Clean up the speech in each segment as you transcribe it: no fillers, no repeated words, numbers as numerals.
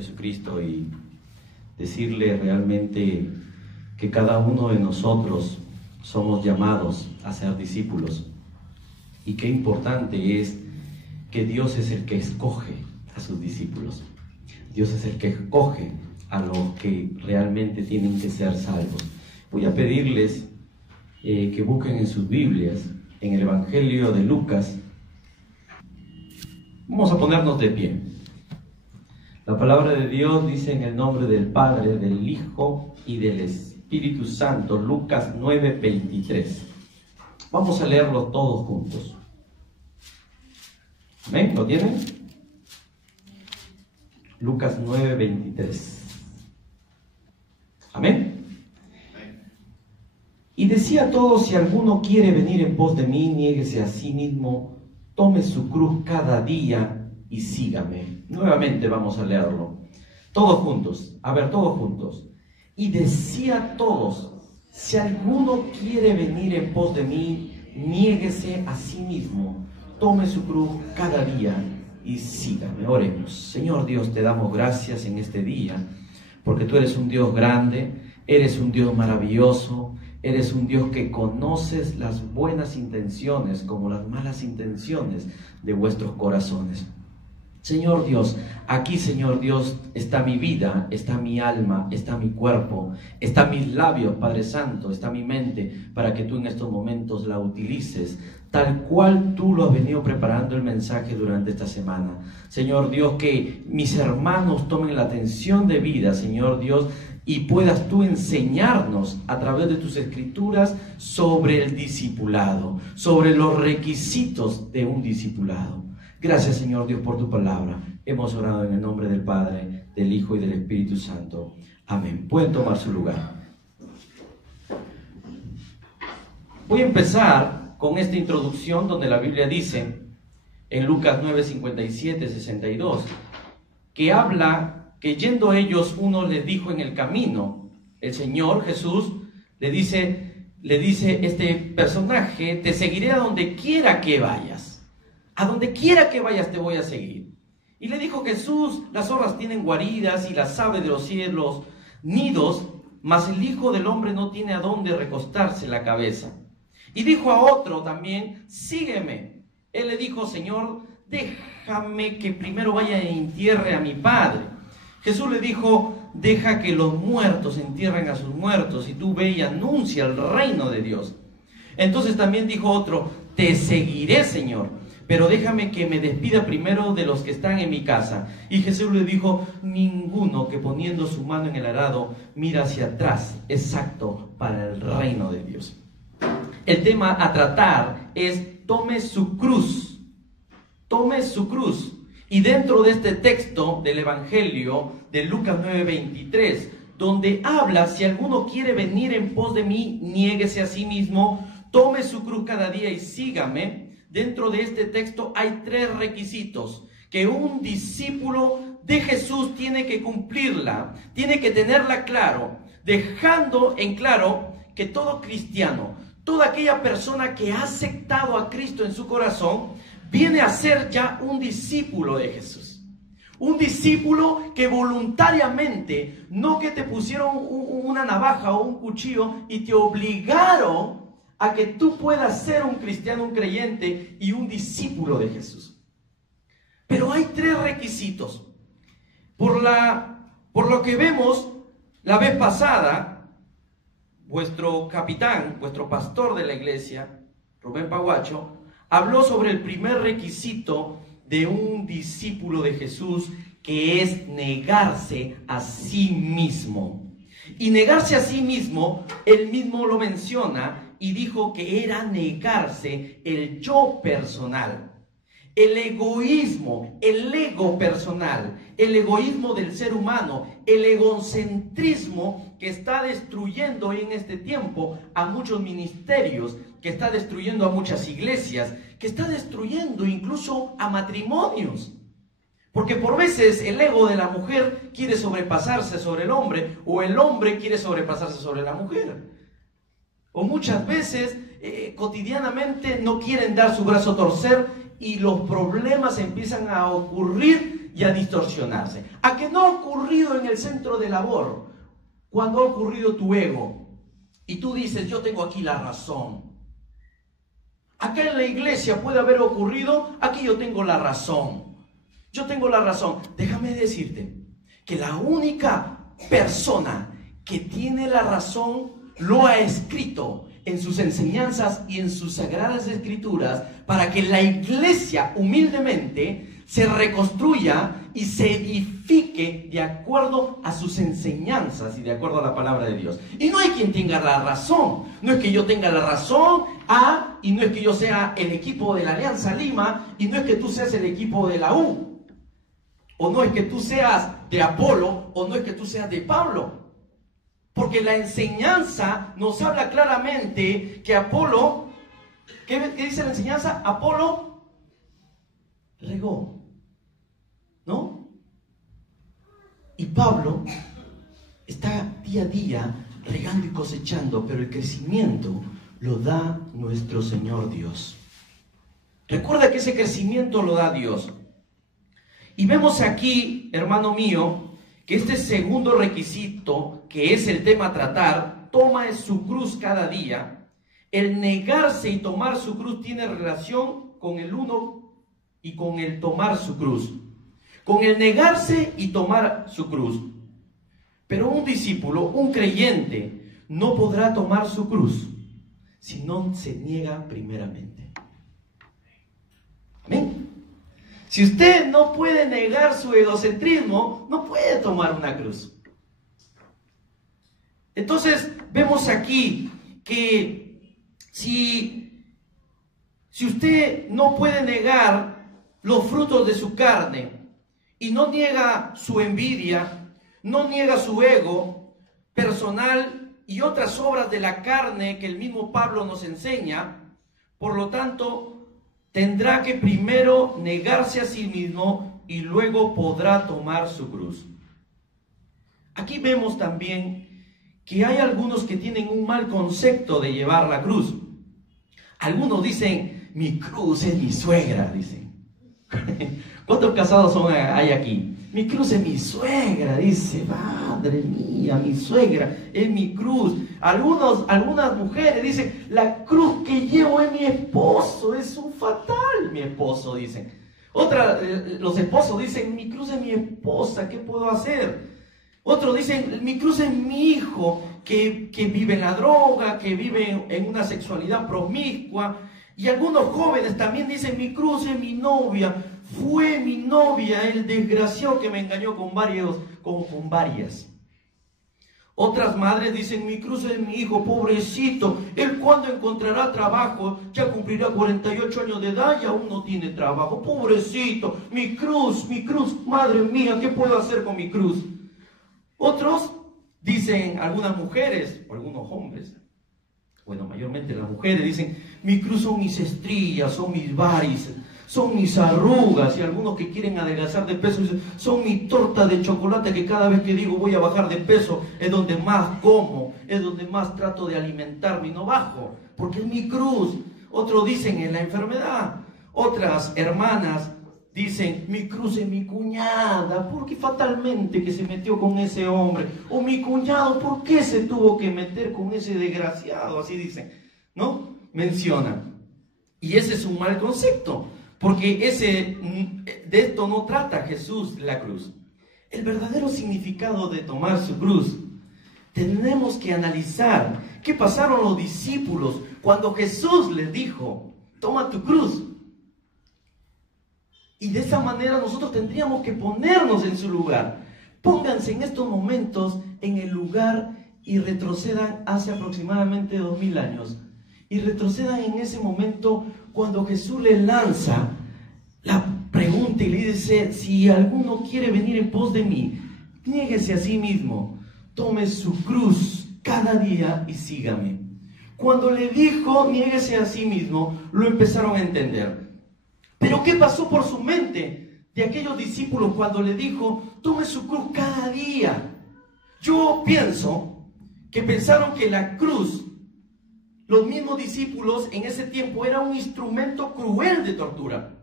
Jesucristo y decirle realmente que cada uno de nosotros somos llamados a ser discípulos, y qué importante es que Dios es el que escoge a sus discípulos. Dios es el que escoge a los que realmente tienen que ser salvos. Voy a pedirles que busquen en sus Biblias, en el Evangelio de Lucas. Vamos a ponernos de pie. La palabra de Dios dice en el nombre del Padre, del Hijo y del Espíritu Santo, Lucas 9:23. Vamos a leerlo todos juntos. ¿Amén? ¿Lo tienen? Lucas 9:23. ¿Amén? Y decía a todos: si alguno quiere venir en pos de mí, niéguese a sí mismo, tome su cruz cada día y sígame. Nuevamente vamos a leerlo. Todos juntos. A ver, todos juntos. Y decía a todos: si alguno quiere venir en pos de mí, niéguese a sí mismo, tome su cruz cada día y sígame. Oremos. Señor Dios, te damos gracias en este día, porque tú eres un Dios grande, eres un Dios maravilloso, eres un Dios que conoces las buenas intenciones como las malas intenciones de vuestros corazones. Señor Dios, aquí, Señor Dios, está mi vida, está mi alma, está mi cuerpo, están mis labios, Padre Santo, está mi mente, para que tú en estos momentos la utilices tal cual tú lo has venido preparando el mensaje durante esta semana. Señor Dios, que mis hermanos tomen la atención de vida, Señor Dios, y puedas tú enseñarnos a través de tus escrituras sobre el discipulado, sobre los requisitos de un discipulado. Gracias, Señor Dios, por tu palabra. Hemos orado en el nombre del Padre, del Hijo y del Espíritu Santo. Amén. Pueden tomar su lugar. Voy a empezar con esta introducción donde la Biblia dice, en Lucas 9:57-62, que habla que yendo ellos, uno les dijo en el camino, el Señor Jesús le dice este personaje: te seguiré a donde quiera que vayas. A donde quiera que vayas te voy a seguir. Y le dijo Jesús: las zorras tienen guaridas y las aves de los cielos nidos, mas el Hijo del Hombre no tiene a dónde recostarse la cabeza. Y dijo a otro también: sígueme. Él le dijo: Señor, déjame que primero vaya e entierre a mi Padre. Jesús le dijo: deja que los muertos entierren a sus muertos, y tú ve y anuncia el reino de Dios. Entonces también dijo otro: te seguiré, Señor, pero déjame que me despida primero de los que están en mi casa. Y Jesús le dijo: ninguno que poniendo su mano en el arado mira hacia atrás es apto para el reino de Dios. El tema a tratar es: tome su cruz. Tome su cruz. Y dentro de este texto del Evangelio de Lucas 9:23, donde habla: si alguno quiere venir en pos de mí, niéguese a sí mismo, tome su cruz cada día y sígame. Dentro de este texto hay 3 requisitos que un discípulo de Jesús tiene que cumplirla, tiene que tenerla claro, dejando en claro que todo cristiano, toda aquella persona que ha aceptado a Cristo en su corazón, viene a ser ya un discípulo de Jesús. Un discípulo que voluntariamente, no que te pusieron una navaja o un cuchillo y te obligaron a que tú puedas ser un cristiano, un creyente y un discípulo de Jesús. Pero hay 3 requisitos. Por lo que vemos la vez pasada, vuestro capitán, vuestro pastor de la iglesia, Rubén Paguacho, habló sobre el primer requisito de un discípulo de Jesús, que es negarse a sí mismo. Y negarse a sí mismo, él mismo lo menciona y dijo que era negarse el yo personal, el egoísmo, el ego personal, el egoísmo del ser humano, el egocentrismo que está destruyendo hoy en este tiempo a muchos ministerios, que está destruyendo a muchas iglesias, que está destruyendo incluso a matrimonios. Porque por veces el ego de la mujer quiere sobrepasarse sobre el hombre, o el hombre quiere sobrepasarse sobre la mujer. O muchas veces, cotidianamente, no quieren dar su brazo a torcer y los problemas empiezan a ocurrir y a distorsionarse. ¿A que no ha ocurrido en el centro de labor? Cuando ha ocurrido tu ego y tú dices, yo tengo aquí la razón. Acá en la iglesia puede haber ocurrido, aquí yo tengo la razón. Yo tengo la razón. Déjame decirte que la única persona que tiene la razón lo ha escrito en sus enseñanzas y en sus sagradas escrituras para que la iglesia humildemente se reconstruya y se edifique de acuerdo a sus enseñanzas y de acuerdo a la palabra de Dios. Y no hay quien tenga la razón. No es que yo tenga la razón y no es que yo sea el equipo de la Alianza Lima, y no es que tú seas el equipo de la U, o no es que tú seas de Apolo, o no es que tú seas de Pablo. Porque la enseñanza nos habla claramente que Apolo, ¿qué dice la enseñanza? Apolo regó, ¿no? Y Pablo está día a día regando y cosechando, pero el crecimiento lo da nuestro Señor Dios. Recuerda que ese crecimiento lo da Dios. Y vemos aquí, hermano mío, que este segundo requisito, que es el tema a tratar, toma su cruz cada día. El negarse y tomar su cruz tiene relación con el uno y con el tomar su cruz. Con el negarse y tomar su cruz. Pero un discípulo, un creyente, no podrá tomar su cruz si no se niega primeramente. Amén. Si usted no puede negar su egocentrismo, no puede tomar una cruz. Entonces, vemos aquí que si usted no puede negar los frutos de su carne y no niega su envidia, no niega su ego personal y otras obras de la carne que el mismo Pablo nos enseña, por lo tanto, tendrá que primero negarse a sí mismo y luego podrá tomar su cruz. Aquí vemos también que hay algunos que tienen un mal concepto de llevar la cruz. Algunos dicen, mi cruz es mi suegra, dicen. ¿Cuántos casados hay aquí? Mi cruz es mi suegra, dice, madre mía, mi suegra es mi cruz. Algunas mujeres dicen, la cruz que llevo es mi esposo, es un fatal mi esposo, dicen. Los esposos dicen, mi cruz es mi esposa, ¿qué puedo hacer? Otros dicen, mi cruz es mi hijo, que vive en la droga, que vive en una sexualidad promiscua. Y algunos jóvenes también dicen, mi cruz es mi novia, fue mi novia, el desgraciado que me engañó con varias. Otras madres dicen, mi cruz es mi hijo, pobrecito, él cuando encontrará trabajo, ya cumplirá 48 años de edad y aún no tiene trabajo, pobrecito, mi cruz, madre mía, ¿qué puedo hacer con mi cruz? Otros dicen, algunas mujeres, o algunos hombres, bueno, mayormente las mujeres dicen, mi cruz son mis estrías, son mis varices, son mis arrugas, y algunos que quieren adelgazar de peso dicen, son mi torta de chocolate que cada vez que digo voy a bajar de peso es donde más como, es donde más trato de alimentarme y no bajo, porque es mi cruz. Otros dicen en la enfermedad, otras hermanas dicen, mi cruz es mi cuñada, porque fatalmente que se metió con ese hombre, o mi cuñado, ¿por qué se tuvo que meter con ese desgraciado? Así dicen, ¿no? Mencionan. Y ese es un mal concepto, porque de esto no trata Jesús la cruz. El verdadero significado de tomar su cruz, tenemos que analizar qué pasaron los discípulos cuando Jesús les dijo, toma tu cruz. Y de esa manera nosotros tendríamos que ponernos en su lugar. Pónganse en estos momentos en el lugar y retrocedan hace aproximadamente 2000 años. Y retrocedan en ese momento cuando Jesús les lanza la pregunta y le dice, si alguno quiere venir en pos de mí, niéguese a sí mismo, tome su cruz cada día y sígame. Cuando le dijo, niéguese a sí mismo, lo empezaron a entender. Pero ¿qué pasó por su mente de aquellos discípulos cuando le dijo, tome su cruz cada día? Yo pienso que pensaron que la cruz, los mismos discípulos en ese tiempo, era un instrumento cruel de tortura.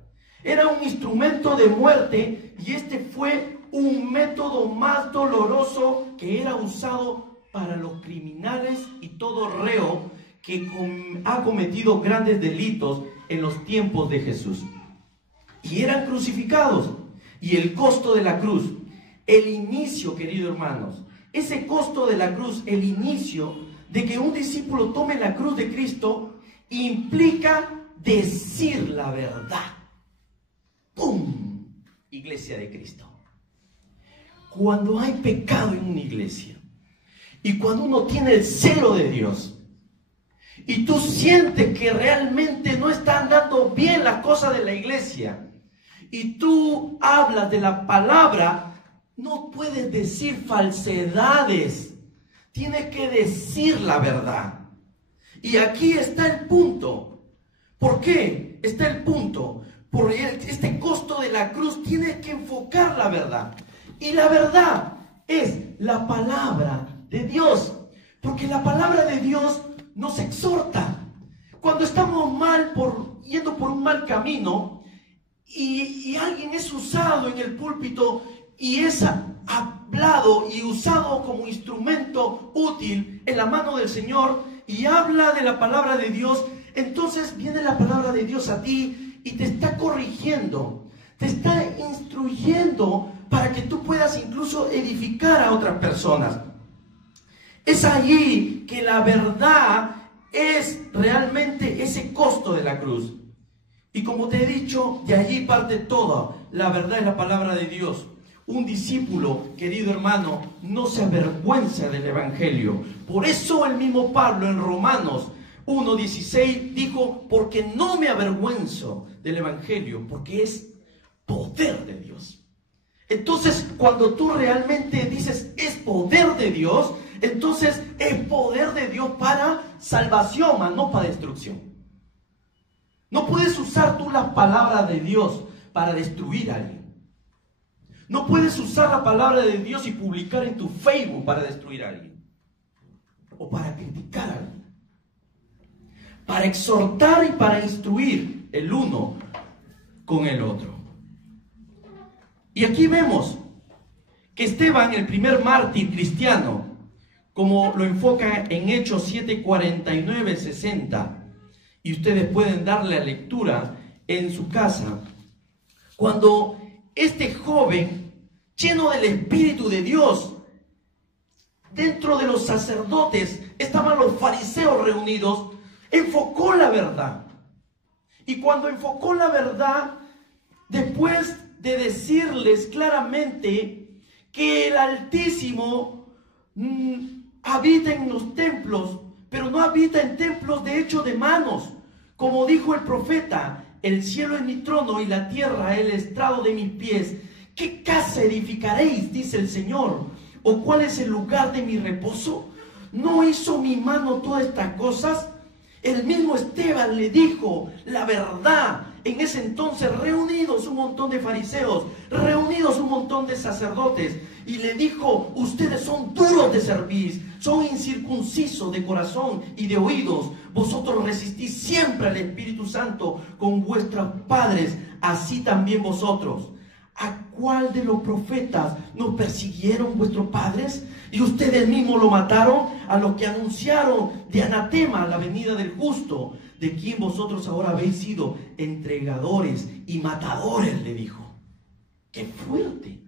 Era un instrumento de muerte y este fue un método más doloroso que era usado para los criminales y todo reo que ha cometido grandes delitos en los tiempos de Jesús. Y eran crucificados. Y el costo de la cruz, el inicio, queridos hermanos, ese costo de la cruz, el inicio de que un discípulo tome la cruz de Cristo, implica decir la verdad. ¡Pum! Iglesia de Cristo. Cuando hay pecado en una iglesia y cuando uno tiene el celo de Dios y tú sientes que realmente no está andando bien la cosa de la iglesia y tú hablas de la palabra, no puedes decir falsedades, tienes que decir la verdad. Y aquí está el punto. ¿Por qué está el punto? Por este costo de la cruz tienes que enfocar la verdad. Y la verdad es la palabra de Dios. Porque la palabra de Dios nos exhorta. Cuando estamos mal, yendo por un mal camino, y alguien es usado en el púlpito y es hablado y usado como instrumento útil en la mano del Señor y habla de la palabra de Dios, entonces viene la palabra de Dios a ti y te está corrigiendo, te está instruyendo para que tú puedas incluso edificar a otras personas. Es allí que la verdad es realmente ese costo de la cruz. Y como te he dicho, de allí parte toda. La verdad es la palabra de Dios. Un discípulo, querido hermano, no se avergüenza del Evangelio. Por eso el mismo Pablo en Romanos 1:16 dijo, porque no me avergüenzo del Evangelio, porque es poder de Dios. Entonces, cuando tú realmente dices, es poder de Dios, entonces es poder de Dios para salvación, mas no para destrucción. No puedes usar tú la palabra de Dios para destruir a alguien. No puedes usar la palabra de Dios y publicar en tu Facebook para destruir a alguien. O para criticar a alguien. Para exhortar y para instruir el uno con el otro. Y aquí vemos que Esteban, el primer mártir cristiano, como lo enfoca en Hechos 7, 49, 60, y ustedes pueden darle la lectura en su casa, cuando este joven, lleno del Espíritu de Dios, dentro de los sacerdotes, estaban los fariseos reunidos, enfocó la verdad. Y cuando enfocó la verdad, después de decirles claramente que el Altísimo habita en los templos, pero no habita en templos de hecho de manos, como dijo el profeta, el cielo es mi trono y la tierra el estrado de mis pies. ¿Qué casa edificaréis? Dice el Señor. ¿O cuál es el lugar de mi reposo? ¿No hizo mi mano todas estas cosas? El mismo Esteban le dijo la verdad. En ese entonces, reunidos un montón de fariseos, reunidos un montón de sacerdotes, y le dijo, ustedes son duros de cerviz, son incircuncisos de corazón y de oídos. Vosotros resistís siempre al Espíritu Santo con vuestros padres, así también vosotros. ¿A cuál de los profetas nos persiguieron vuestros padres? Y ustedes mismos lo mataron, a los que anunciaron de anatema la venida del justo, de quien vosotros ahora habéis sido entregadores y matadores, le dijo. ¡Qué fuerte!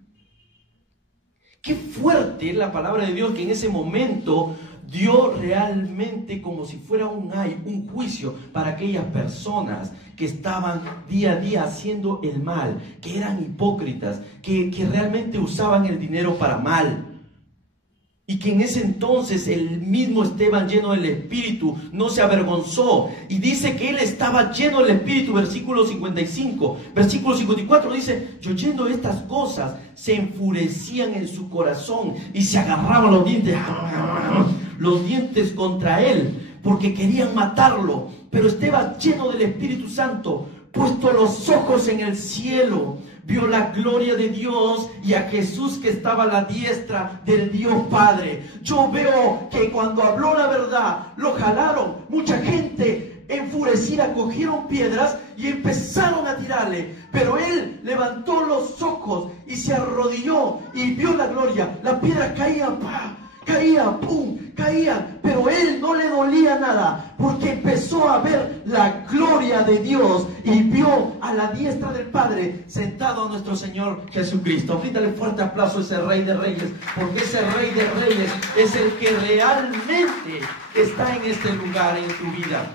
¡Qué fuerte es la palabra de Dios, que en ese momento dio realmente como si fuera un juicio para aquellas personas que estaban día a día haciendo el mal, que eran hipócritas, que realmente usaban el dinero para mal? Y que en ese entonces el mismo Esteban, lleno del Espíritu, no se avergonzó. Y dice que él estaba lleno del Espíritu, versículo 55. Versículo 54 dice, y oyendo estas cosas, se enfurecían en su corazón y se agarraban los dientes contra él, porque querían matarlo. Pero Esteban, lleno del Espíritu Santo, puesto los ojos en el cielo, vio la gloria de Dios y a Jesús que estaba a la diestra del Dios Padre. Yo veo que cuando habló la verdad, lo jalaron. Mucha gente enfurecida, cogieron piedras y empezaron a tirarle. Pero él levantó los ojos y se arrodilló y vio la gloria. La piedra caía, ¡pah! Caía, ¡pum! Caía, pero él no le dolía nada, porque empezó a ver la gloria de Dios y vio a la diestra del Padre sentado a nuestro Señor Jesucristo. Brindale fuerte aplauso a ese Rey de Reyes, porque ese Rey de Reyes es el que realmente está en este lugar, en tu vida.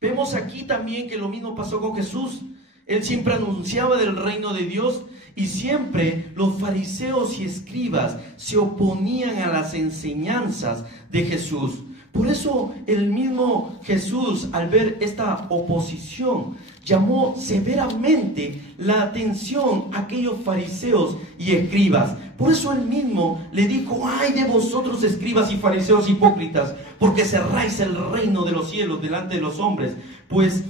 Vemos aquí también que lo mismo pasó con Jesús. Él siempre anunciaba del reino de Dios y siempre los fariseos y escribas se oponían a las enseñanzas de Jesús. Por eso el mismo Jesús, al ver esta oposición, llamó severamente la atención a aquellos fariseos y escribas. Por eso él mismo le dijo: ay de vosotros, escribas y fariseos hipócritas, porque cerráis el reino de los cielos delante de los hombres, pues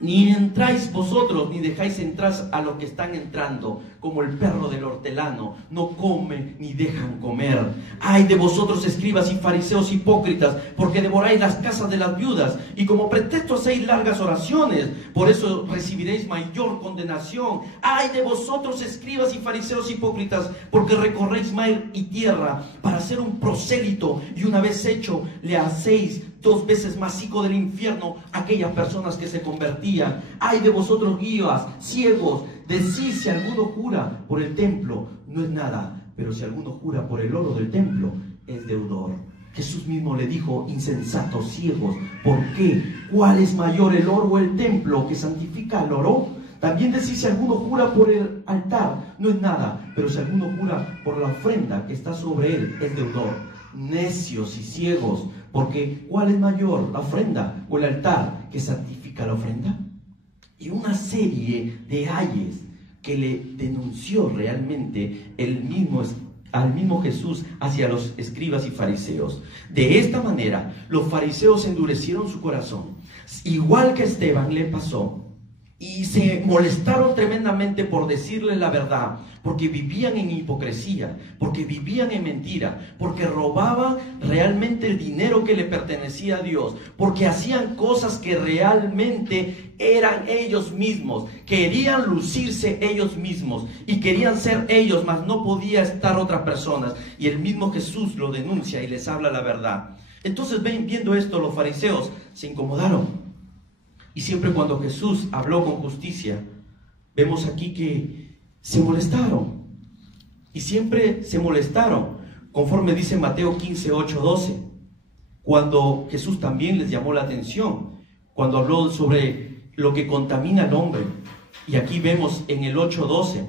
ni entráis vosotros, ni dejáis entrar a los que están entrando, como el perro del hortelano, no come ni dejan comer. Ay de vosotros, escribas y fariseos hipócritas, porque devoráis las casas de las viudas, y como pretexto hacéis largas oraciones, por eso recibiréis mayor condenación. Ay de vosotros, escribas y fariseos hipócritas, porque recorréis mar y tierra para hacer un prosélito, y una vez hecho, le hacéis 2 veces más hijo del infierno a aquellas personas que se convertían. Ay de vosotros, guías, ciegos, decís: si alguno jura por el templo, no es nada, pero si alguno jura por el oro del templo, es deudor. Jesús mismo le dijo: insensatos, ciegos, ¿por qué? ¿Cuál es mayor, el oro o el templo que santifica al oro? También decís: si alguno jura por el altar, no es nada, pero si alguno jura por la ofrenda que está sobre él, es deudor. Necios y ciegos, porque ¿cuál es mayor, la ofrenda o el altar que santifica la ofrenda? Y una serie de ayes que le denunció realmente al mismo Jesús hacia los escribas y fariseos. De esta manera, los fariseos endurecieron su corazón, igual que a Esteban le pasó, y se molestaron tremendamente por decirle la verdad, porque vivían en hipocresía, porque vivían en mentira, porque robaban realmente el dinero que le pertenecía a Dios, porque hacían cosas que realmente eran ellos mismos, querían lucirse ellos mismos y querían ser ellos, mas no podía estar otras personas. Y el mismo Jesús lo denuncia y les habla la verdad. Entonces, viendo esto, los fariseos se incomodaron. Y siempre cuando Jesús habló con justicia, vemos aquí que se molestaron. Y siempre se molestaron, conforme dice Mateo 15, 8, 12. Cuando Jesús también les llamó la atención, cuando habló sobre lo que contamina al hombre. Y aquí vemos en el 8, 12,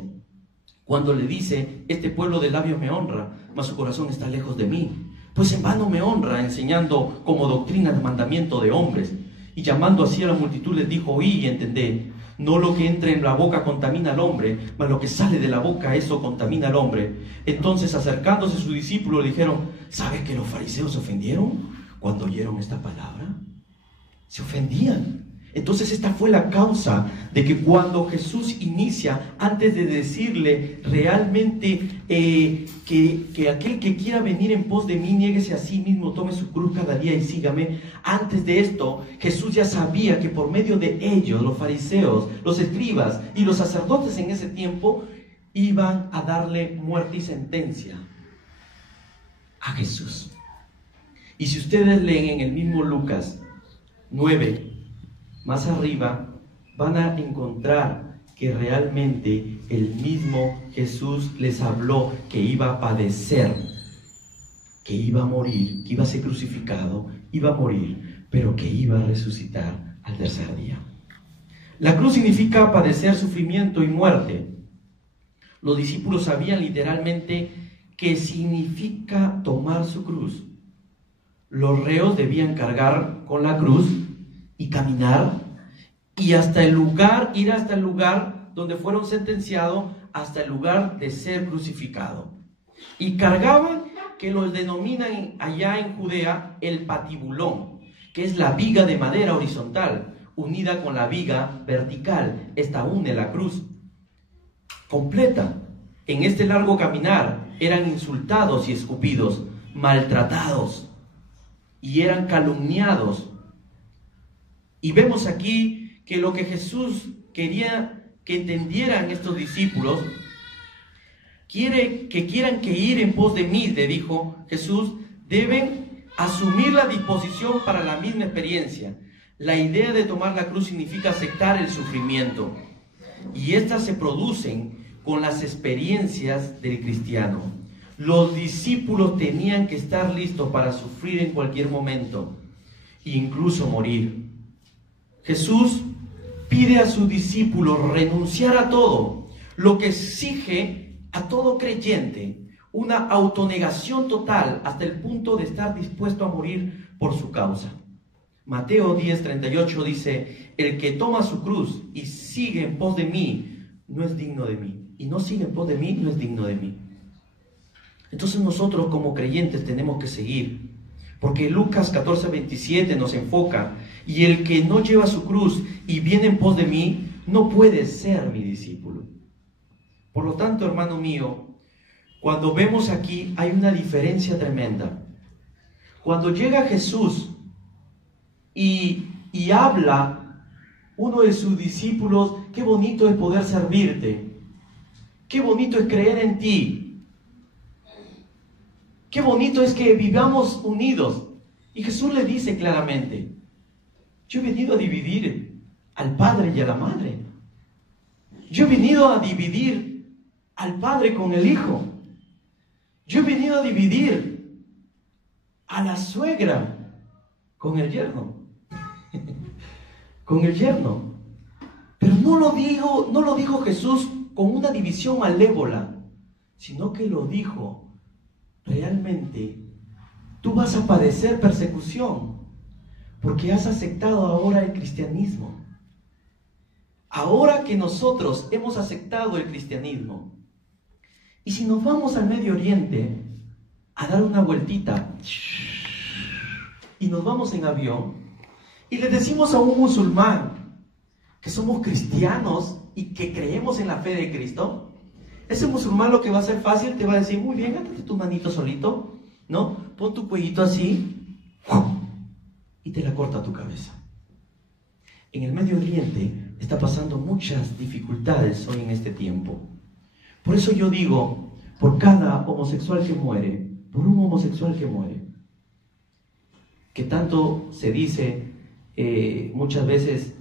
cuando le dice: este pueblo de labios me honra, mas su corazón está lejos de mí. Pues en vano me honra, enseñando como doctrina el mandamiento de hombres. Y llamando así a la multitud les dijo: oí y entended, no lo que entra en la boca contamina al hombre, mas lo que sale de la boca, eso contamina al hombre. Entonces, acercándose a sus discípulos, le dijeron: ¿sabes que los fariseos se ofendieron cuando oyeron esta palabra? Se ofendían. Entonces esta fue la causa de que cuando Jesús inicia, antes de decirle realmente que aquel que quiera venir en pos de mí, niéguese a sí mismo, tome su cruz cada día y sígame. Antes de esto, Jesús ya sabía que por medio de ellos, los fariseos, los escribas y los sacerdotes en ese tiempo, iban a darle muerte y sentencia a Jesús. Y si ustedes leen en el mismo Lucas 9, más arriba, van a encontrar que realmente el mismo Jesús les habló que iba a padecer, que iba a morir, que iba a ser crucificado, iba a morir, pero que iba a resucitar al tercer día. La cruz significa padecer, sufrimiento y muerte. Los discípulos sabían literalmente qué significa tomar su cruz. Los reos debían cargar con la cruz y caminar y ir hasta el lugar donde fueron sentenciados, hasta el lugar de ser crucificado. Y cargaban, que los denominan allá en Judea el patibulón, que es la viga de madera horizontal unida con la viga vertical. Esta une la cruz completa. En este largo caminar eran insultados y escupidos, maltratados. y eran calumniados. Y vemos aquí que lo que Jesús quería que entendieran estos discípulos, quieren que ir en pos de mí, le dijo Jesús, deben asumir la disposición para la misma experiencia. La idea de tomar la cruz significa aceptar el sufrimiento, y estas se producen con las experiencias del cristiano. Los discípulos tenían que estar listos para sufrir en cualquier momento, incluso morir. Jesús pide a sus discípulos renunciar a todo, lo que exige a todo creyente una autonegación total hasta el punto de estar dispuesto a morir por su causa. Mateo 10:38 dice, el que toma su cruz y sigue en pos de mí, no es digno de mí. Y no sigue en pos de mí, no es digno de mí. Entonces nosotros como creyentes tenemos que seguir, porque Lucas 14:27 nos enfoca, y el que no lleva su cruz y viene en pos de mí, no puede ser mi discípulo. Por lo tanto, hermano mío, cuando vemos aquí hay una diferencia tremenda. Cuando llega Jesús y habla uno de sus discípulos, qué bonito es poder servirte, qué bonito es creer en ti, qué bonito es que vivamos unidos. Y Jesús le dice claramente, yo he venido a dividir al padre y a la madre. Yo he venido a dividir al padre con el hijo. Yo he venido a dividir a la suegra con el yerno. Con el yerno. Pero no lo dijo Jesús con una división malévola, sino que lo dijo realmente. Tú vas a padecer persecución porque has aceptado ahora el cristianismo. Ahora que nosotros hemos aceptado el cristianismo, y si nos vamos al Medio Oriente a dar una vueltita y nos vamos en avión y le decimos a un musulmán que somos cristianos y que creemos en la fe de Cristo, ese musulmán lo que va a hacer fácil te va a decir, muy bien, átate tu manito solito, ¿no? Pon tu cuellito así y te la corta tu cabeza. En el Medio Oriente está pasando muchas dificultades hoy en este tiempo. Por eso yo digo, por cada homosexual que muere, por un homosexual que muere, que tanto se dice muchas veces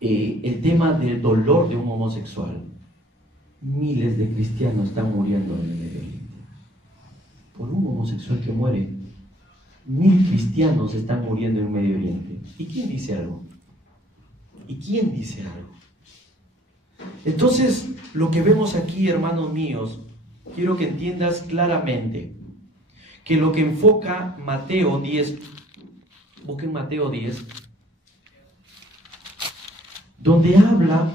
el tema del dolor de un homosexual, miles de cristianos están muriendo en el Medio Oriente. Por un homosexual que muere, 1000 cristianos están muriendo en el Medio Oriente. ¿Y quién dice algo? ¿Y quién dice algo? Entonces, lo que vemos aquí, hermanos míos, quiero que entiendas claramente que lo que enfoca Mateo 10, busquen Mateo 10, donde habla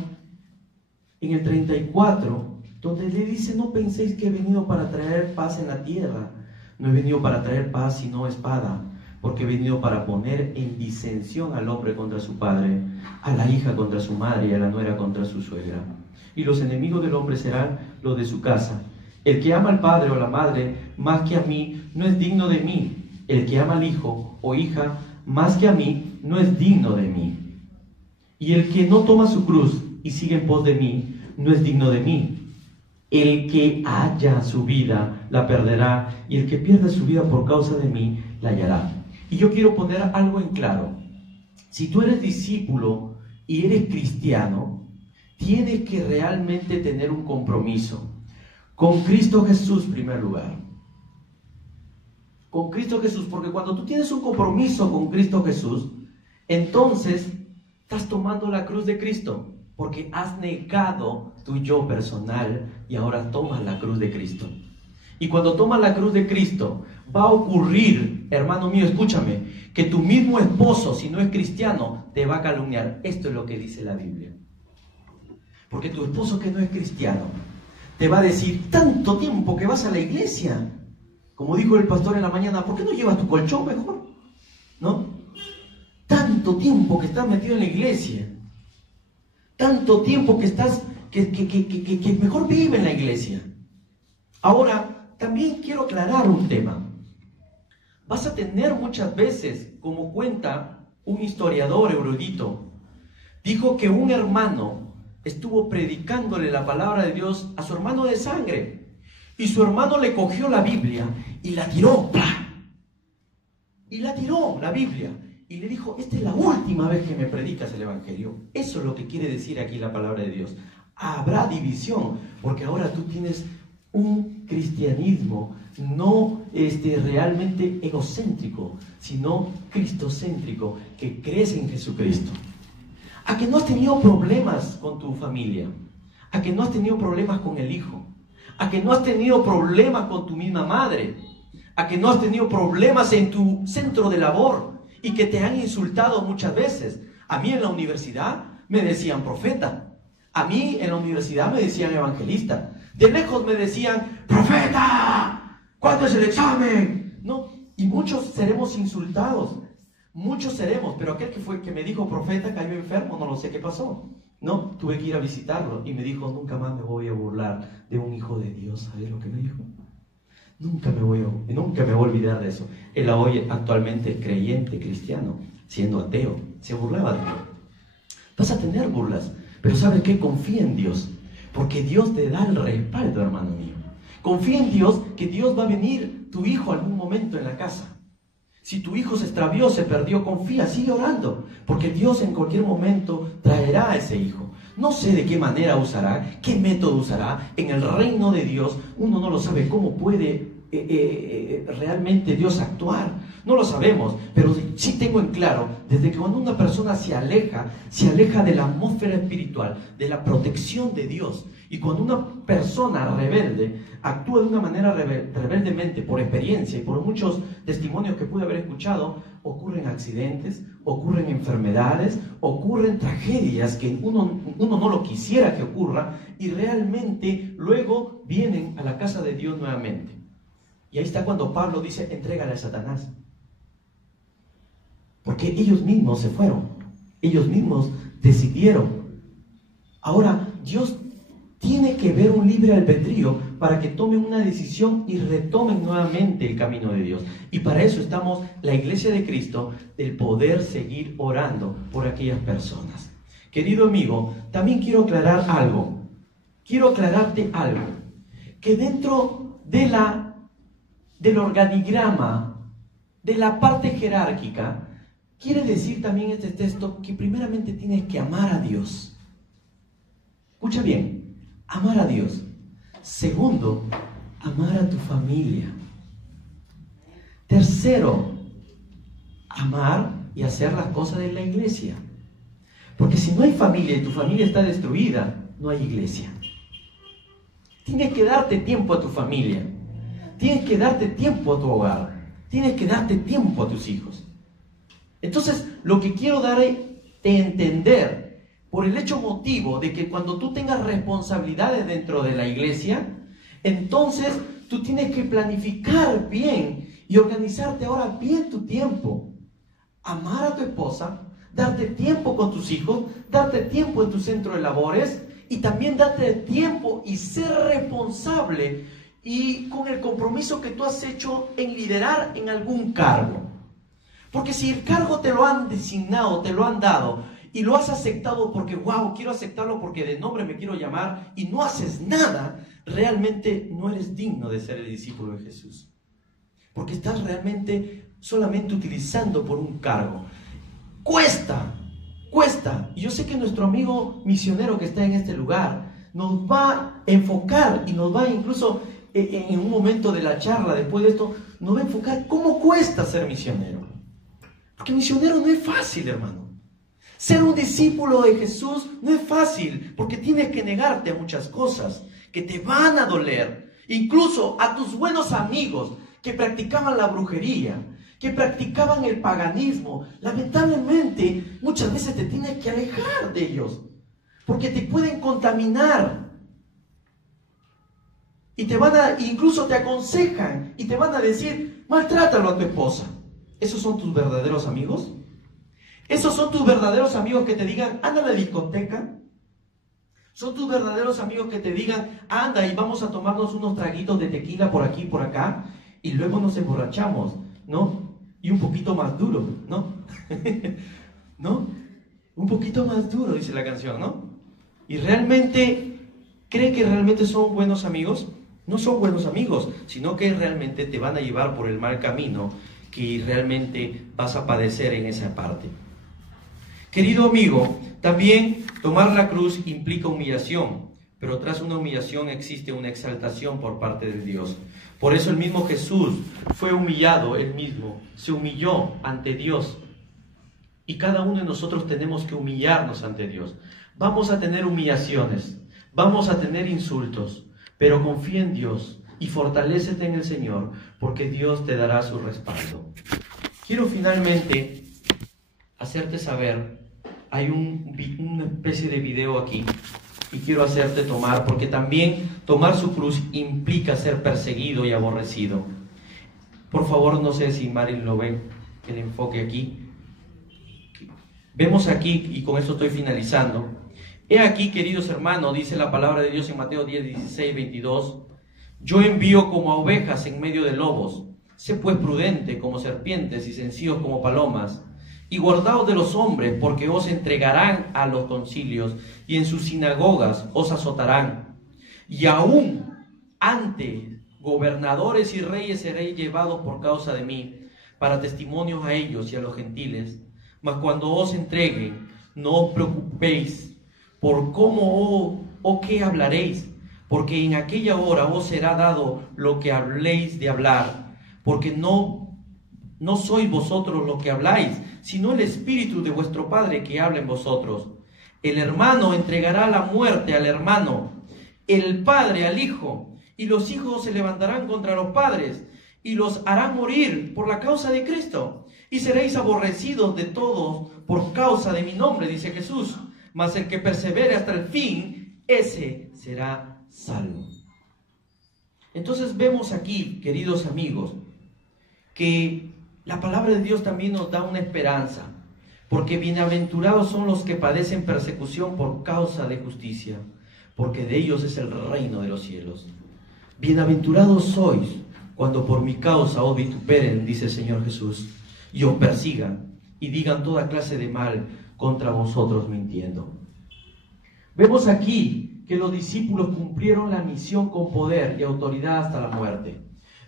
en el 34, donde le dice, no penséis que he venido para traer paz en la tierra. No he venido para traer paz sino espada, porque he venido para poner en disensión al hombre contra su padre, a la hija contra su madre y a la nuera contra su suegra. Y los enemigos del hombre serán los de su casa. El que ama al padre o la madre más que a mí no es digno de mí. El que ama al hijo o hija más que a mí no es digno de mí. Y el que no toma su cruz y sigue en pos de mí no es digno de mí. El que halla su vida la perderá, y el que pierde su vida por causa de mí la hallará. Y yo quiero poner algo en claro. Si tú eres discípulo y eres cristiano, tienes que realmente tener un compromiso con Cristo Jesús en primer lugar. Con Cristo Jesús, porque cuando tú tienes un compromiso con Cristo Jesús, entonces estás tomando la cruz de Cristo, porque has negado tu yo personal y ahora tomas la cruz de Cristo. Y cuando tomas la cruz de Cristo, va a ocurrir, hermano mío, escúchame, que tu mismo esposo, si no es cristiano, te va a calumniar. Esto es lo que dice la Biblia. Porque tu esposo que no es cristiano te va a decir, tanto tiempo que vas a la iglesia, como dijo el pastor en la mañana, ¿por qué no llevas tu colchón mejor? ¿No? Tanto tiempo que estás metido en la iglesia, tanto tiempo que estás, que mejor vive en la iglesia. Ahora, también quiero aclarar un tema. Vas a tener muchas veces, como cuenta un historiador erudito, dijo que un hermano estuvo predicándole la palabra de Dios a su hermano de sangre, y su hermano le cogió la Biblia y la tiró, ¡plá! Y la tiró, la Biblia, y le dijo: esta es la última vez que me predicas el Evangelio. Eso es lo que quiere decir aquí la palabra de Dios. Habrá división, porque ahora tú tienes un cristianismo no realmente egocéntrico, sino cristocéntrico, que crees en Jesucristo. A que no has tenido problemas con tu familia, a que no has tenido problemas con el hijo, a que no has tenido problemas con tu misma madre, a que no has tenido problemas en tu centro de labor y que te han insultado muchas veces. A mí en la universidad me decían profeta, a mí en la universidad me decían evangelista, de lejos me decían: profeta, ¿cuándo es el examen? No, y muchos seremos insultados, muchos seremos, pero aquel que me dijo profeta cayó enfermo, no lo sé qué pasó. No, tuve que ir a visitarlo y me dijo: nunca más me voy a burlar de un hijo de Dios. ¿Sabes lo que me dijo? Nunca me voy a olvidar de eso. Él hoy actualmente creyente, cristiano, siendo ateo, se burlaba de mí. Vas a tener burlas, pero ¿sabes qué? Confía en Dios, porque Dios te da el respaldo, hermano mío. Confía en Dios, que Dios va a venir tu hijo algún momento en la casa. Si tu hijo se extravió, se perdió, confía, sigue orando, porque Dios en cualquier momento traerá a ese hijo. No sé de qué manera usará, qué método usará. En el reino de Dios uno no lo sabe cómo puede realmente Dios actuar. No lo sabemos, pero sí tengo en claro, desde que cuando una persona se aleja de la atmósfera espiritual, de la protección de Dios. Y cuando una persona rebelde actúa de una manera rebeldemente, por experiencia y por muchos testimonios que pude haber escuchado, ocurren accidentes, ocurren enfermedades, ocurren tragedias que uno no lo quisiera que ocurra, y realmente luego vienen a la casa de Dios nuevamente. Y ahí está cuando Pablo dice: entrégale a Satanás. Porque ellos mismos se fueron, ellos mismos decidieron. Ahora Dios tiene que ver un libre albedrío para que tomen una decisión y retomen nuevamente el camino de Dios. Y para eso estamos la Iglesia de Cristo, del poder seguir orando por aquellas personas. Querido amigo, también quiero aclarar algo. Quiero aclararte algo. Que dentro del organigrama, de la parte jerárquica, quiere decir también este texto que primeramente tienes que amar a Dios. Escucha bien. Amar a Dios. Segundo, amar a tu familia. Tercero, amar y hacer las cosas de la iglesia. Porque si no hay familia y tu familia está destruida, no hay iglesia. Tienes que darte tiempo a tu familia. Tienes que darte tiempo a tu hogar. Tienes que darte tiempo a tus hijos. Entonces, lo que quiero dar es de entender, por el hecho motivo de que cuando tú tengas responsabilidades dentro de la iglesia, entonces tú tienes que planificar bien y organizarte ahora bien tu tiempo. Amar a tu esposa, darte tiempo con tus hijos, darte tiempo en tu centro de labores y también darte tiempo y ser responsable y con el compromiso que tú has hecho en liderar en algún cargo. Porque si el cargo te lo han designado, te lo han dado, y lo has aceptado porque, wow, quiero aceptarlo porque de nombre me quiero llamar, y no haces nada, realmente no eres digno de ser el discípulo de Jesús. Porque estás realmente solamente utilizando por un cargo. Cuesta. Y yo sé que nuestro amigo misionero que está en este lugar nos va a enfocar y nos va incluso en un momento de la charla, después de esto, nos va a enfocar cómo cuesta ser misionero. Porque misionero no es fácil, hermano. Ser un discípulo de Jesús no es fácil, porque tienes que negarte a muchas cosas que te van a doler. Incluso a tus buenos amigos que practicaban la brujería, que practicaban el paganismo, lamentablemente muchas veces te tienes que alejar de ellos, porque te pueden contaminar. Y incluso te aconsejan y te van a decir: maltrátalo a tu esposa. ¿Esos son tus verdaderos amigos? ¿Esos son tus verdaderos amigos que te digan: anda a la discoteca? ¿Son tus verdaderos amigos que te digan: anda y vamos a tomarnos unos traguitos de tequila por aquí y por acá y luego nos emborrachamos? ¿no? Y un poquito más duro, ¿no? ¿No? Un poquito más duro, dice la canción, ¿no? Y realmente, ¿cree que realmente son buenos amigos? No son buenos amigos, sino que realmente te van a llevar por el mal camino que realmente vas a padecer en esa parte. Querido amigo, también tomar la cruz implica humillación, pero tras una humillación existe una exaltación por parte de Dios. Por eso el mismo Jesús fue humillado, él mismo se humilló ante Dios. Y cada uno de nosotros tenemos que humillarnos ante Dios. Vamos a tener humillaciones, vamos a tener insultos, pero confía en Dios y fortalécete en el Señor, porque Dios te dará su respaldo. Quiero finalmente hacerte saber, hay una especie de video aquí, y quiero hacerte tomar, porque también tomar su cruz implica ser perseguido y aborrecido. Por favor, no sé si Marilyn lo ve, el enfoque aquí. Vemos aquí, y con esto estoy finalizando. He aquí, queridos hermanos, dice la palabra de Dios en Mateo 10, 16, 22. Yo envío como a ovejas en medio de lobos. Sé pues prudente como serpientes y sencillos como palomas. Y guardaos de los hombres, porque os entregarán a los concilios, y en sus sinagogas os azotarán. Y aún ante gobernadores y reyes seréis llevados por causa de mí, para testimonios a ellos y a los gentiles. Mas cuando os entreguen, no os preocupéis por cómo o qué hablaréis, porque en aquella hora os será dado lo que habléis de hablar, porque no sois vosotros los que habláis, sino el Espíritu de vuestro Padre que habla en vosotros. El hermano entregará la muerte al hermano, el padre al hijo, y los hijos se levantarán contra los padres, y los harán morir por la causa de Cristo. Y seréis aborrecidos de todos por causa de mi nombre, dice Jesús. Mas el que persevere hasta el fin, ese será salvo. Entonces vemos aquí, queridos amigos, que la palabra de Dios también nos da una esperanza, porque bienaventurados son los que padecen persecución por causa de justicia, porque de ellos es el reino de los cielos. Bienaventurados sois cuando por mi causa os vituperen, dice el Señor Jesús, y os persigan y digan toda clase de mal contra vosotros mintiendo. Vemos aquí que los discípulos cumplieron la misión con poder y autoridad hasta la muerte.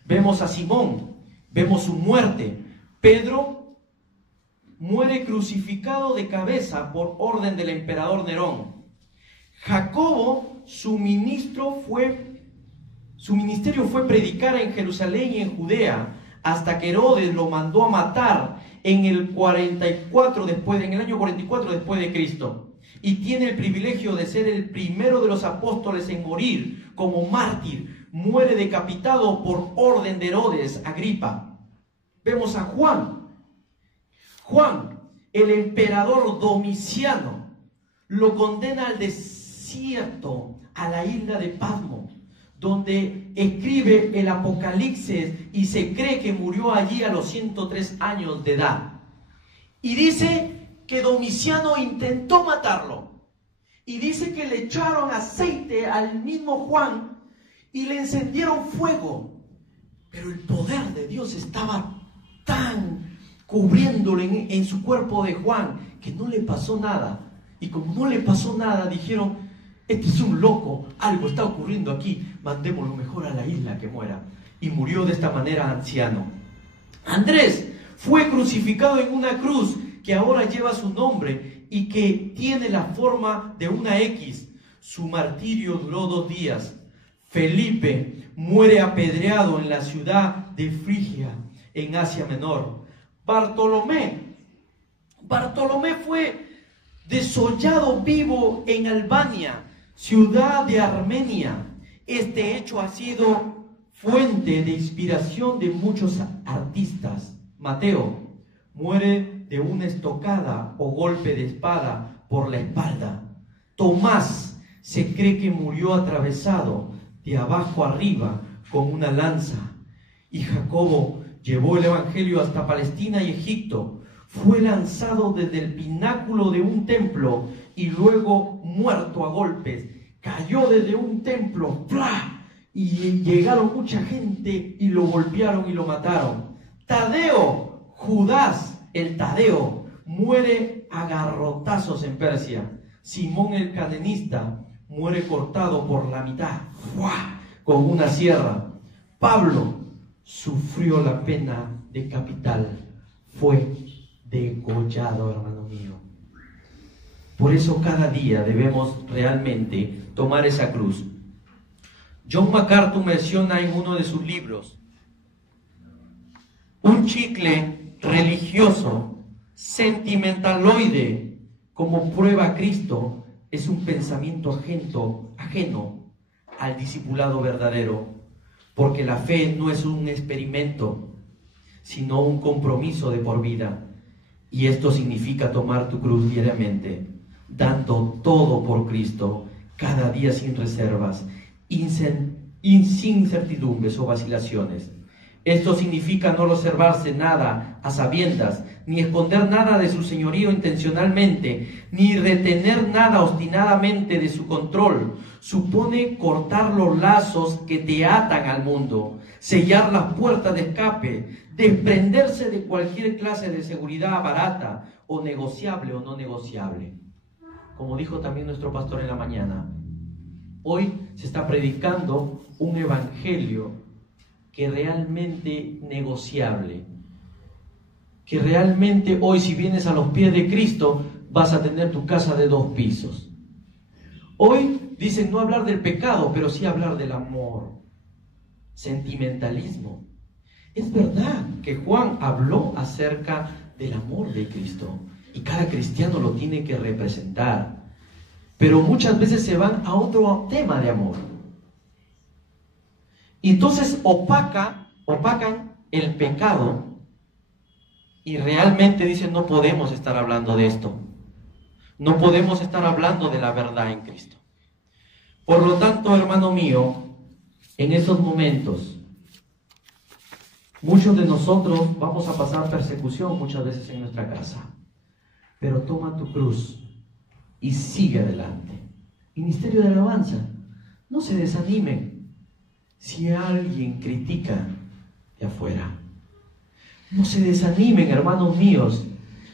Vemos a Simón, vemos su muerte. Pedro muere crucificado de cabeza por orden del emperador Nerón. Jacobo, su ministerio fue predicar en Jerusalén y en Judea, hasta que Herodes lo mandó a matar en el año 44 después de Cristo. Y tiene el privilegio de ser el primero de los apóstoles en morir como mártir. Muere decapitado por orden de Herodes Agripa. Vemos a Juan, el emperador Domiciano, lo condena al desierto, a la isla de Patmos, donde escribe el Apocalipsis y se cree que murió allí a los 103 años de edad. Y dice que Domiciano intentó matarlo. Y dice que le echaron aceite al mismo Juan y le encendieron fuego. Pero el poder de Dios estaba tan cubriéndolo en su cuerpo de Juan que no le pasó nada. Y como no le pasó nada, dijeron: este es un loco, algo está ocurriendo aquí, mandémoslo mejor a la isla que muera. Y murió de esta manera anciano. Andrés fue crucificado en una cruz que ahora lleva su nombre y que tiene la forma de una X. Su martirio duró 2 días. Felipe muere apedreado en la ciudad de Frigia, en Asia Menor. Bartolomé fue desollado vivo en Albania, ciudad de Armenia. Este hecho ha sido fuente de inspiración de muchos artistas. Mateo muere de una estocada o golpe de espada por la espalda. Tomás se cree que murió atravesado de abajo arriba con una lanza. Y Jacobo llevó el evangelio hasta Palestina y Egipto. Fue lanzado desde el pináculo de un templo y luego muerto a golpes. Cayó desde un templo, ¡plá! Y llegaron mucha gente y lo golpearon y lo mataron. Tadeo, Judas, el Tadeo, muere a garrotazos en Persia. Simón el cananista muere cortado por la mitad, ¡fua!, con una sierra. Pablo sufrió la pena de capital, fue degollado, hermano mío. Por eso cada día debemos realmente tomar esa cruz. John MacArthur menciona en uno de sus libros: un chicle religioso, sentimentaloide, como prueba a Cristo, es un pensamiento ajeno al discipulado verdadero, porque la fe no es un experimento, sino un compromiso de por vida. Y esto significa tomar tu cruz diariamente, dando todo por Cristo, cada día sin reservas, sin incertidumbres o vacilaciones. Esto significa no reservarse nada a sabiendas, ni esconder nada de su señorío intencionalmente, ni retener nada obstinadamente de su control. Supone cortar los lazos que te atan al mundo, sellar las puertas de escape, desprenderse de cualquier clase de seguridad barata o negociable o no negociable. Como dijo también nuestro pastor en la mañana, hoy se está predicando un evangelio que realmente negociable, que realmente hoy, si vienes a los pies de Cristo, vas a tener tu casa de 2 pisos. Hoy dicen no hablar del pecado, pero sí hablar del amor, sentimentalismo. Es verdad que Juan habló acerca del amor de Cristo y cada cristiano lo tiene que representar, pero muchas veces se van a otro tema de amor. Y entonces opacan el pecado y realmente dicen no podemos estar hablando de esto. No podemos estar hablando de la verdad en Cristo. Por lo tanto, hermano mío, en esos momentos, muchos de nosotros vamos a pasar persecución muchas veces en nuestra casa. Pero toma tu cruz y sigue adelante. Ministerio de Alabanza, no se desanimen si alguien critica de afuera. No se desanimen, hermanos míos,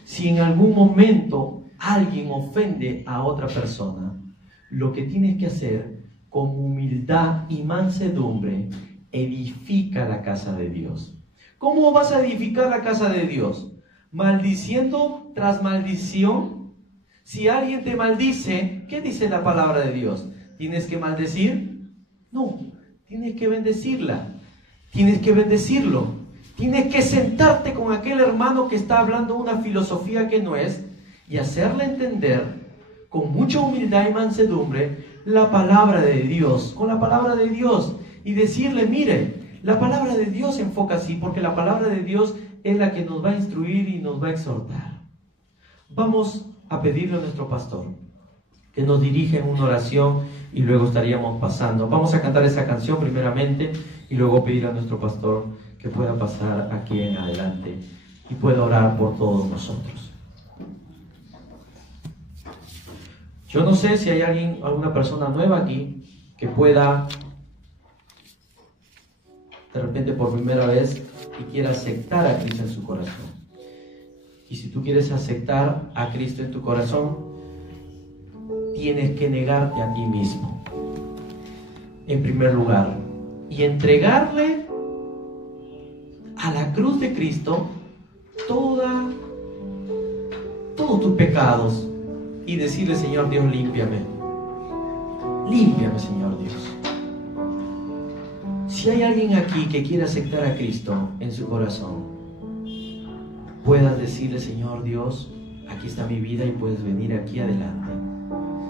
si en algún momento alguien ofende a otra persona. Lo que tienes que hacer con humildad y mansedumbre, edifica la casa de Dios. ¿Cómo vas a edificar la casa de Dios? ¿Maldiciendo tras maldición? Si alguien te maldice, ¿qué dice la palabra de Dios? ¿Tienes que maldecir? No, tienes que bendecirla. Tienes que bendecirlo. Tienes que sentarte con aquel hermano que está hablando una filosofía que no es y hacerle entender con mucha humildad y mansedumbre la palabra de Dios, con la palabra de Dios, y decirle, mire, la palabra de Dios se enfoca así, porque la palabra de Dios es la que nos va a instruir y nos va a exhortar. Vamos a pedirle a nuestro pastor que nos dirija en una oración y luego estaríamos pasando. Vamos a cantar esa canción primeramente y luego pedir a nuestro pastor que pueda pasar aquí en adelante y pueda orar por todos nosotros. Yo no sé si hay alguna persona nueva aquí que pueda, de repente por primera vez, y quiera aceptar a Cristo en su corazón. Y si tú quieres aceptar a Cristo en tu corazón, tienes que negarte a ti mismo, en primer lugar, y entregarle a la cruz de Cristo todos tus pecados y decirle, Señor Dios, límpiame, Señor Dios. Si hay alguien aquí que quiere aceptar a Cristo en su corazón, puedas decirle, Señor Dios, aquí está mi vida, y puedes venir aquí adelante.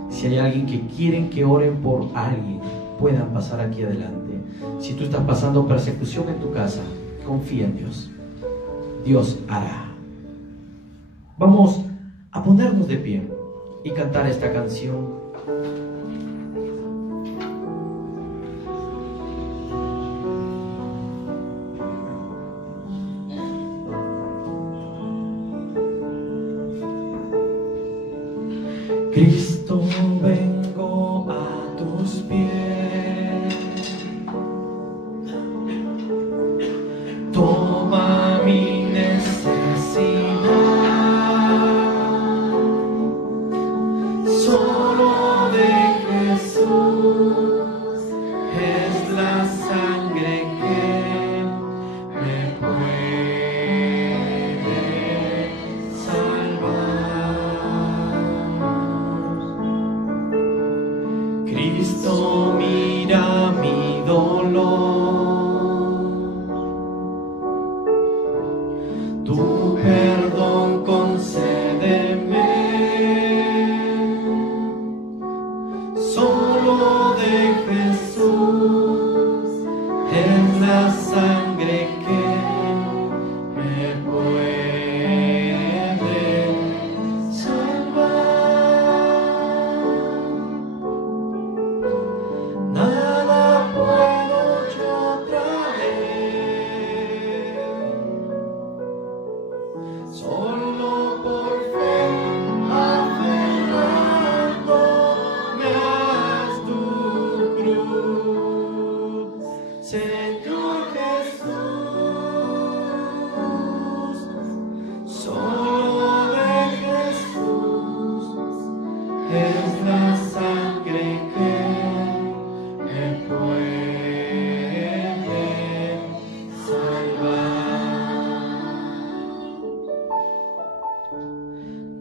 Si hay alguien que quieren que oren por alguien, puedan pasar aquí adelante. Si tú estás pasando persecución en tu casa, confía en Dios. Dios hará. Vamos a ponernos de pie y cantar esta canción. Cristo, vengo a tus pies. Toma mi Tu perdón concédeme, solo de Jesús es la sangre que me puede salvar. Nada puedo yo traer, solo por fe aferrándome a tu cruz, Señor Jesús. Solo de Jesús es la sangre que me puede salvar.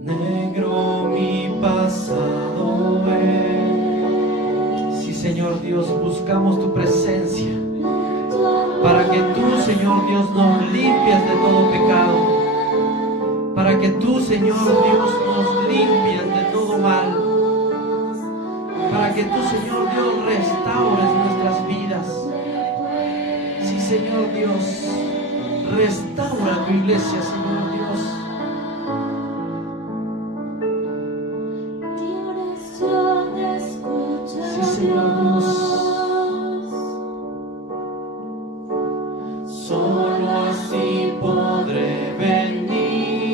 Negro mi pasado es. Sí, Señor Dios, buscamos tu presencia para que tú, Señor Dios, nos limpies de todo pecado, para que tú, Señor Dios, nos limpies de todo mal, para que tú, Señor Dios, restaures nuestras vidas. Sí, Señor Dios, restaura tu iglesia, Señor Dios. Sí, Señor Dios. Solo así podré venir,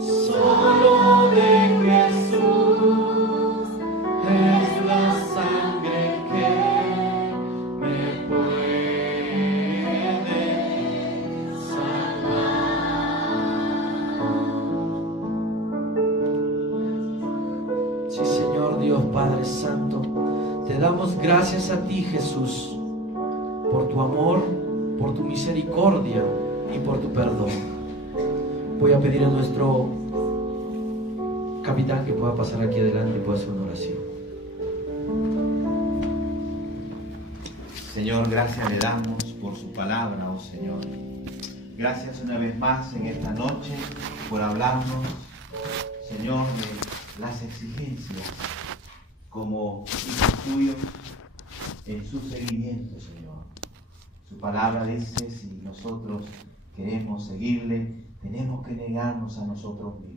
solo de Jesús es la sangre que me puede salvar. Sí, Señor Dios, Padre Santo, te damos gracias a ti, Jesús, por tu amor, por tu misericordia y por tu perdón. Voy a pedir a nuestro capitán que pueda pasar aquí adelante y pueda hacer una oración. Señor, gracias le damos por su palabra, oh Señor. Gracias una vez más en esta noche por hablarnos, Señor, de las exigencias como hijos tuyos en su seguimiento, Señor. Su palabra dice, si nosotros queremos seguirle, tenemos que negarnos a nosotros mismos.